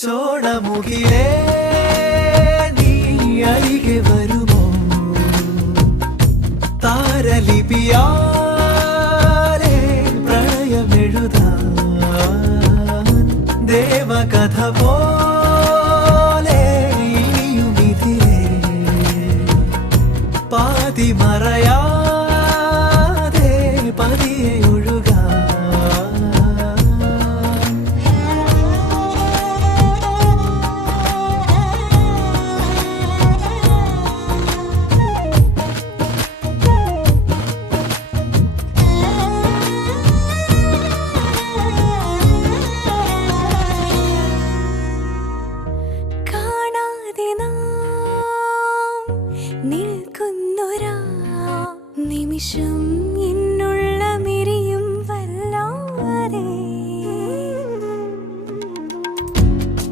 ചോടമുഖിലേ നീ അരികെ വരുമോ? താരലിപിയാലേ പ്രണയമെഴുതാൻ ദേവകഥ പോലെ ഇനിയും ഇതിലേ പാതിമറയാ 声音